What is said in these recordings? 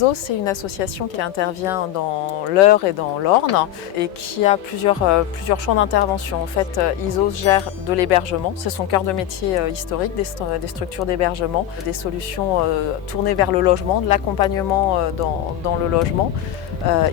ISOS, c'est une association qui intervient dans l'Eure et dans l'Orne et qui a plusieurs champs d'intervention. En fait, ISOS gère de l'hébergement, c'est son cœur de métier historique, des structures d'hébergement, des solutions tournées vers le logement, de l'accompagnement dans le logement.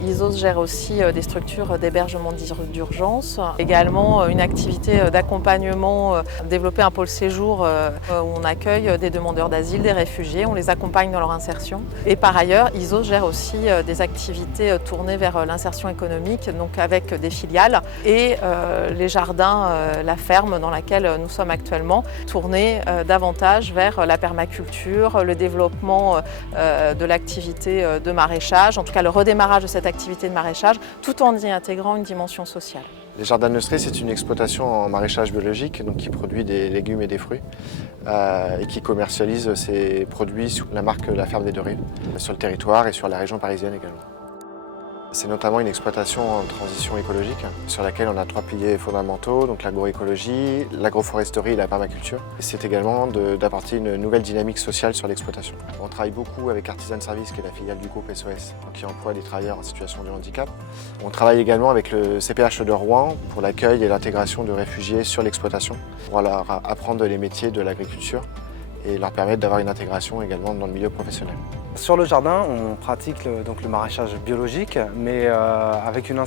ISOS gère aussi des structures d'hébergement d'urgence, également une activité d'accompagnement, développer un pôle séjour où on accueille des demandeurs d'asile, des réfugiés, on les accompagne dans leur insertion. Et par ailleurs, ISOS gère aussi des activités tournées vers l'insertion économique, donc avec des filiales et les jardins, la ferme dans laquelle nous sommes actuellement, tournés davantage vers la permaculture, le développement de l'activité de maraîchage, en tout cas le redémarrage de cette activité de maraîchage, tout en y intégrant une dimension sociale. Les Jardins de Neustrie, c'est une exploitation en maraîchage biologique, donc qui produit des légumes et des fruits et qui commercialise ses produits sous la marque La Ferme des Deux Rives, sur le territoire et sur la région parisienne également. C'est notamment une exploitation en transition écologique sur laquelle on a 3 piliers fondamentaux, donc l'agroécologie, l'agroforesterie et la permaculture. C'est également d'apporter une nouvelle dynamique sociale sur l'exploitation. On travaille beaucoup avec Artisan Service, qui est la filiale du groupe SOS, qui emploie des travailleurs en situation de handicap. On travaille également avec le CPH de Rouen pour l'accueil et l'intégration de réfugiés sur l'exploitation, pour leur apprendre les métiers de l'agriculture et leur permettre d'avoir une intégration également dans le milieu professionnel. Sur le jardin, on pratique le maraîchage biologique, mais avec une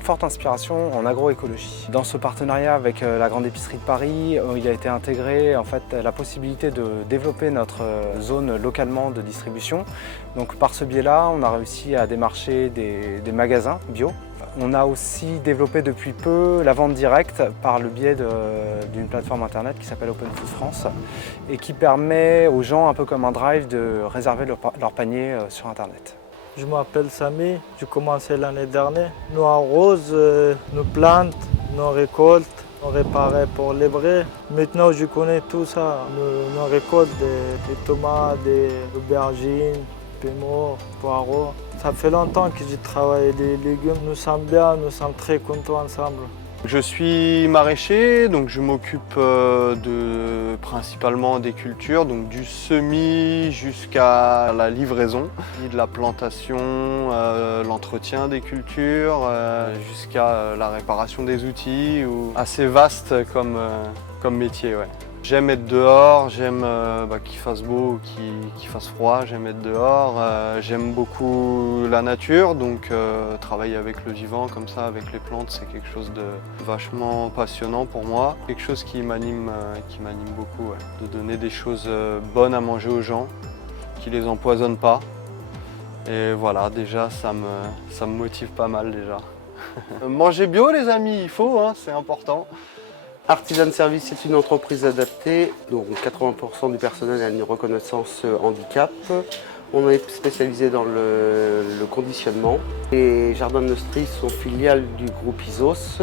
forte inspiration en agroécologie. Dans ce partenariat avec la Grande Épicerie de Paris, il a été intégré en fait, la possibilité de développer notre zone localement de distribution. Donc, par ce biais-là, on a réussi à démarcher des magasins bio. On a aussi développé depuis peu la vente directe par le biais d'une plateforme internet qui s'appelle Open Food France et qui permet aux gens, un peu comme un drive, de réserver leur panier sur internet. Je m'appelle Samy, j'ai commencé l'année dernière. Nous arrosons, nous plantons, nous récoltons, nous réparons pour les brais. Maintenant je connais tout ça. Nous récoltons des tomates, des aubergines, piments, poireaux. Ça fait longtemps que j'ai travaillé les légumes. Nous sommes bien, nous sommes très contents ensemble. Je suis maraîcher, donc je m'occupe principalement des cultures, donc du semis jusqu'à la livraison, de la plantation, l'entretien des cultures, jusqu'à la réparation des outils. Assez vaste comme métier. Ouais. J'aime être dehors, j'aime qu'il fasse beau, qu'il fasse froid, j'aime être dehors. J'aime beaucoup la nature, donc travailler avec le vivant comme ça, avec les plantes, c'est quelque chose de vachement passionnant pour moi. Quelque chose qui m'anime beaucoup, ouais. De donner des choses bonnes à manger aux gens, qui les empoisonnent pas. Et voilà, déjà ça me motive pas mal déjà. Manger bio les amis, il faut, hein, c'est important. Artisan Service est une entreprise adaptée, donc 80% du personnel a une reconnaissance handicap. On est spécialisé dans le conditionnement. Les Jardins de Neustrie sont filiales du groupe ISOS.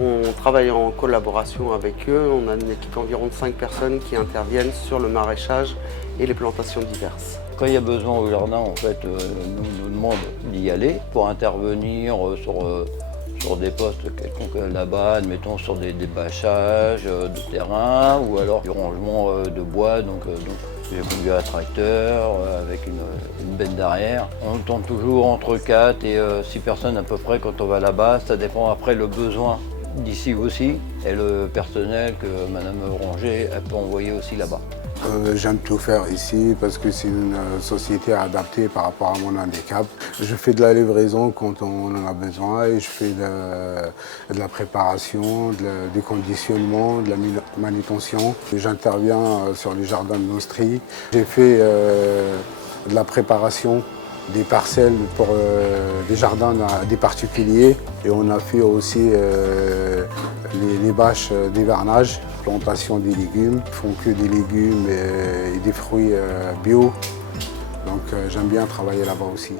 On travaille en collaboration avec eux. On a une équipe d'environ de 5 personnes qui interviennent sur le maraîchage et les plantations diverses. Quand il y a besoin au jardin, en fait, nous demande d'y aller pour intervenir sur des postes quelconques là-bas, admettons sur des bâchages de terrain ou alors du rangement de bois, donc j'ai conduit un tracteur avec une benne derrière. On tourne toujours entre 4 et 6 personnes à peu près quand on va là-bas, ça dépend après le besoin d'ici aussi et le personnel que Madame Ranger elle peut envoyer aussi là-bas. J'aime tout faire ici parce que c'est une société adaptée par rapport à mon handicap. Je fais de la livraison quand on en a besoin et je fais de la préparation, du conditionnement, de la manutention. J'interviens sur les Jardins de Neustrie. J'ai fait de la préparation des parcelles pour des jardins des particuliers et on a fait aussi les bâches d'hivernage, plantation des légumes. Ils font que des légumes et des fruits bio, donc j'aime bien travailler là-bas aussi.